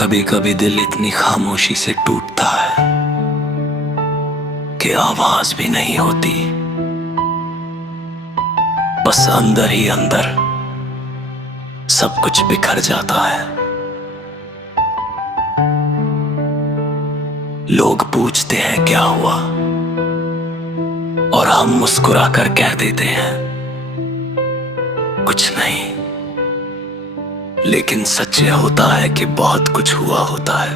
कभी कभी दिल इतनी खामोशी से टूटता है कि आवाज भी नहीं होती, बस अंदर ही अंदर सब कुछ बिखर जाता है। लोग पूछते हैं क्या हुआ और हम मुस्कुराकर कह देते हैं कुछ नहीं, लेकिन सच यह होता है कि बहुत कुछ हुआ होता है,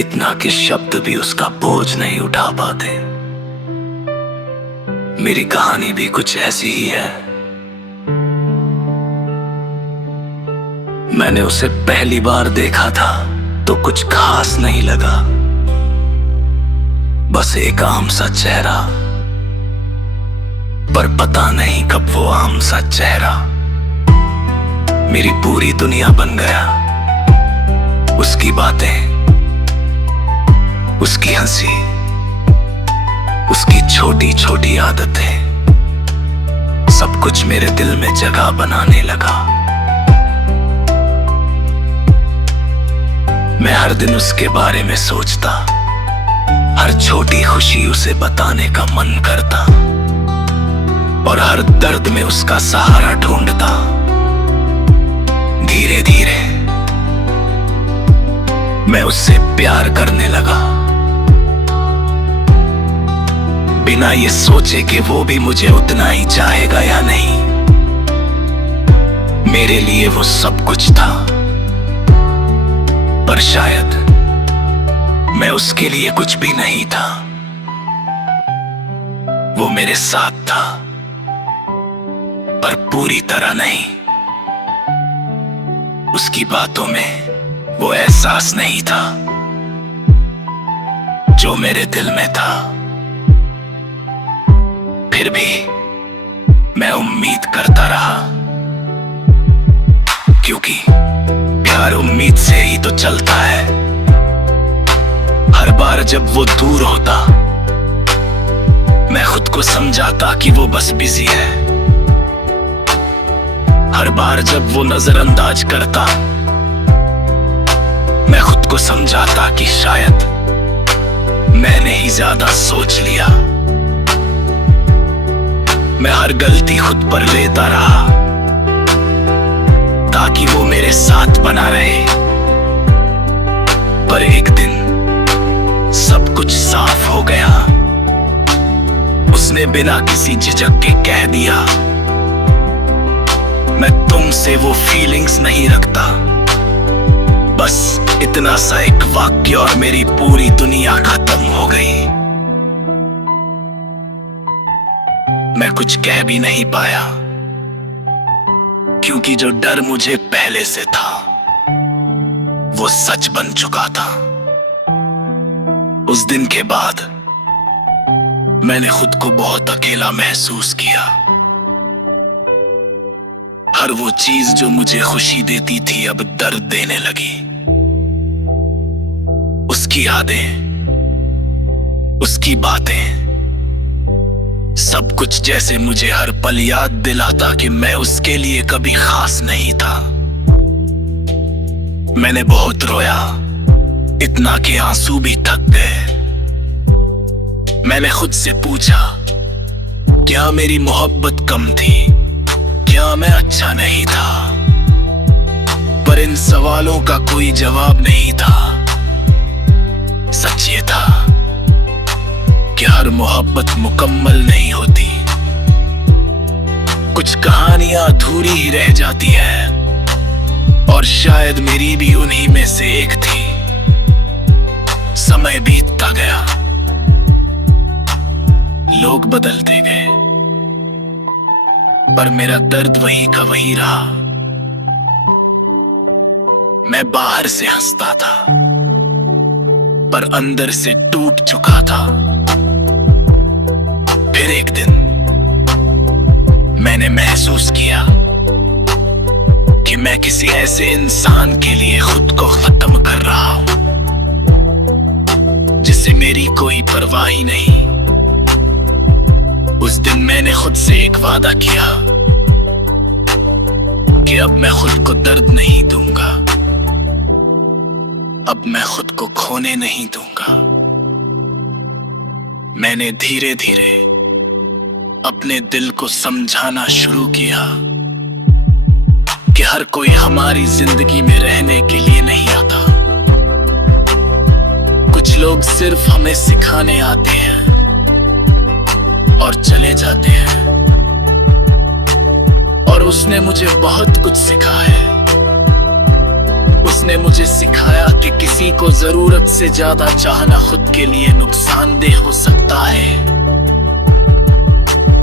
इतना कि शब्द भी उसका बोझ नहीं उठा पाते। मेरी कहानी भी कुछ ऐसी ही है। मैंने उसे पहली बार देखा था तो कुछ खास नहीं लगा, बस एक आम सा चेहरा, पर पता नहीं कब वो आम सा चेहरा मेरी पूरी दुनिया बन गया। उसकी बातें, उसकी हंसी, उसकी छोटी छोटी आदतें, सब कुछ मेरे दिल में जगह बनाने लगा। मैं हर दिन उसके बारे में सोचता, हर छोटी खुशी उसे बताने का मन करता और हर दर्द में उसका सहारा ढूंढता। धीरे धीरे मैं उससे प्यार करने लगा, बिना ये सोचे कि वो भी मुझे उतना ही चाहेगा या नहीं। मेरे लिए वो सब कुछ था, पर शायद मैं उसके लिए कुछ भी नहीं था। वो मेरे साथ था, पर पूरी तरह नहीं। उसकी बातों में वो एहसास नहीं था जो मेरे दिल में था। फिर भी मैं उम्मीद करता रहा, क्योंकि प्यार उम्मीद से ही तो चलता है। हर बार जब वो दूर होता, मैं खुद को समझाता कि वो बस बिजी है। हर बार जब वो नजरअंदाज करता, मैं खुद को समझाता कि शायद मैंने ही ज्यादा सोच लिया। मैं हर गलती खुद पर लेता रहा ताकि वो मेरे साथ बना रहे। पर एक दिन सब कुछ साफ हो गया। उसने बिना किसी झिझक के कह दिया, मैं तुमसे वो फीलिंग्स नहीं रखता। बस इतना सा एक वाक्य और मेरी पूरी दुनिया खत्म हो गई। मैं कुछ कह भी नहीं पाया, क्योंकि जो डर मुझे पहले से था वो सच बन चुका था। उस दिन के बाद मैंने खुद को बहुत अकेला महसूस किया। हर वो चीज जो मुझे खुशी देती थी अब दर्द देने लगी। उसकी यादें, उसकी बातें, सब कुछ जैसे मुझे हर पल याद दिलाता कि मैं उसके लिए कभी खास नहीं था। मैंने बहुत रोया, इतना कि आंसू भी थक गए। मैंने खुद से पूछा, क्या मेरी मोहब्बत कम थी? क्या मैं अच्छा नहीं था? पर इन सवालों का कोई जवाब नहीं था। सच ये था कि हर मोहब्बत मुकम्मल नहीं होती। कुछ कहानियां अधूरी ही रह जाती है, और शायद मेरी भी उन्हीं में से एक थी। समय बीतता गया, लोग बदलते गए, पर मेरा दर्द वही का वही रहा। मैं बाहर से हंसता था, पर अंदर से टूट चुका था। फिर एक दिन मैंने महसूस किया कि मैं किसी ऐसे इंसान के लिए खुद को खत्म कर रहा हूं जिससे मेरी कोई परवाह ही नहीं। उस दिन मैंने खुद से एक वादा किया कि अब मैं खुद को दर्द नहीं दूंगा। अब मैं खुद को खोने नहीं दूंगा। मैंने धीरे धीरे अपने दिल को समझाना शुरू किया कि हर कोई हमारी जिंदगी में रहने के लिए नहीं आता। कुछ लोग सिर्फ हमें सिखाने आते हैं और चले जाते हैं। और उसने मुझे बहुत कुछ सिखाया है। उसने मुझे सिखाया कि किसी को जरूरत से ज्यादा चाहना खुद के लिए नुकसानदेह हो सकता है।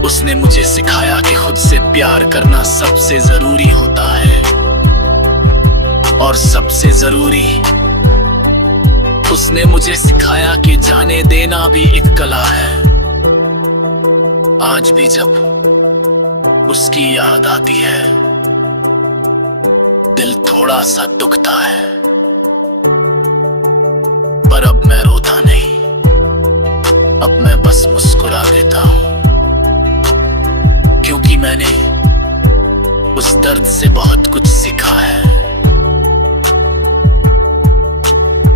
उसने मुझे सिखाया कि खुद से प्यार करना सबसे जरूरी होता है। और सबसे जरूरी, उसने मुझे सिखाया कि जाने देना भी एक कला है। आज भी जब उसकी याद आती है, दिल थोड़ा सा दुखता है, पर अब मैं रोता नहीं। अब मैं बस मुस्कुरा देता हूं, क्योंकि मैंने उस दर्द से बहुत कुछ सीखा है।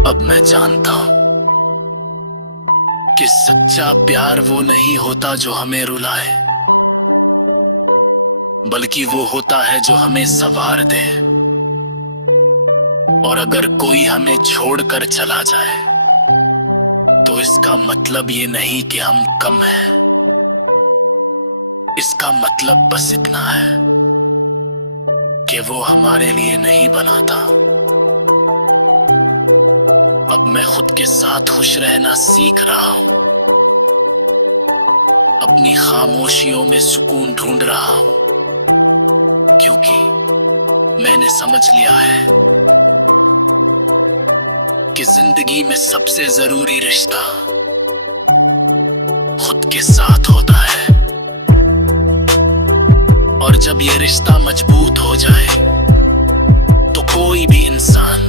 अब मैं जानता हूं कि सच्चा प्यार वो नहीं होता जो हमें रुलाए, बल्कि वो होता है जो हमें संवार दे। और अगर कोई हमें छोड़कर चला जाए तो इसका मतलब ये नहीं कि हम कम हैं। इसका मतलब बस इतना है कि वो हमारे लिए नहीं बना था। अब मैं खुद के साथ खुश रहना सीख रहा हूं। अपनी खामोशियों में सुकून ढूंढ रहा हूं, क्योंकि मैंने समझ लिया है कि जिंदगी में सबसे जरूरी रिश्ता खुद के साथ होता है। और जब ये रिश्ता मजबूत हो जाए तो कोई भी इंसान